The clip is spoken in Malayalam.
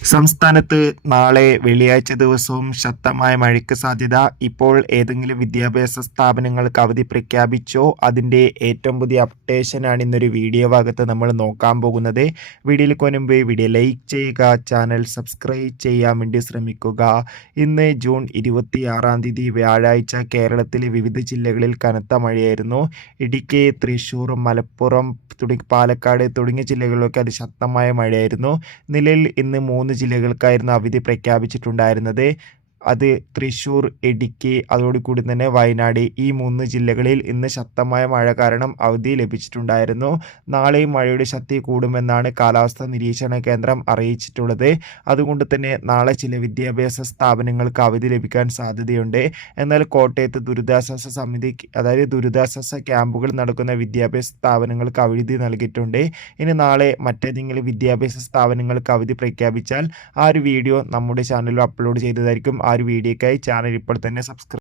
സംസ്ഥാനത്ത് നാളെ വെള്ളിയാഴ്ച ദിവസവും ശക്തമായ മഴയ്ക്ക് സാധ്യത. ഇപ്പോൾ ഏതെങ്കിലും വിദ്യാഭ്യാസ സ്ഥാപനങ്ങൾക്ക് അവധി പ്രഖ്യാപിച്ചോ? അതിൻ്റെ ഏറ്റവും പുതിയ അപ്ഡേഷനാണ് ഇന്നൊരു വീഡിയോ ഭാഗത്ത് നമ്മൾ നോക്കാൻ പോകുന്നത്. വീഡിയോയിലേക്ക് മുൻപ് വീഡിയോ ലൈക്ക് ചെയ്യുക, ചാനൽ സബ്സ്ക്രൈബ് ചെയ്യാൻ വേണ്ടി ശ്രമിക്കുക. ഇന്ന് ജൂൺ 26 വ്യാഴാഴ്ച കേരളത്തിലെ വിവിധ ജില്ലകളിൽ കനത്ത മഴയായിരുന്നു. ഇടുക്കി, തൃശ്ശൂർ, മലപ്പുറം, പാലക്കാട് തുടങ്ങിയ ജില്ലകളിലൊക്കെ അതിശക്തമായ മഴയായിരുന്നു. നിലവിൽ ഇന്ന് 3 ജില്ലകൾക്കായിരുന്നു അവധി പ്രഖ്യാപിച്ചിട്ടുണ്ടായിരുന്നത്. അത് തൃശ്ശൂർ, ഇടുക്കി, അതോടുകൂടി തന്നെ വയനാട്, ഈ 3 ജില്ലകളിൽ ഇന്ന് ശക്തമായ മഴ കാരണം അവധി ലഭിച്ചിട്ടുണ്ടായിരുന്നു. നാളെയും മഴയുടെ ശക്തി കൂടുമെന്നാണ് കാലാവസ്ഥാ നിരീക്ഷണ കേന്ദ്രം അറിയിച്ചിട്ടുള്ളത്. അതുകൊണ്ട് തന്നെ നാളെ ചില വിദ്യാഭ്യാസ സ്ഥാപനങ്ങൾക്ക് അവധി ലഭിക്കാൻ സാധ്യതയുണ്ട്. എന്നാൽ കോട്ടയത്ത് ദുരിതാശ്വാസ സമിതി, അതായത് ദുരിതാശ്വാസ ക്യാമ്പുകൾ നടക്കുന്ന വിദ്യാഭ്യാസ സ്ഥാപനങ്ങൾക്ക് അവധി നൽകിയിട്ടുണ്ട്. ഇനി നാളെ മറ്റേതെങ്കിലും വിദ്യാഭ്യാസ സ്ഥാപനങ്ങൾക്ക് അവധി പ്രഖ്യാപിച്ചാൽ ആ ഒരു വീഡിയോ നമ്മുടെ ചാനലിൽ അപ്ലോഡ് ചെയ്തതായിരിക്കും. ആ ഒരു വീഡിയോയ്ക്കായി ചാനൽ ഇപ്പോൾ തന്നെ സബ്സ്ക്രൈബ്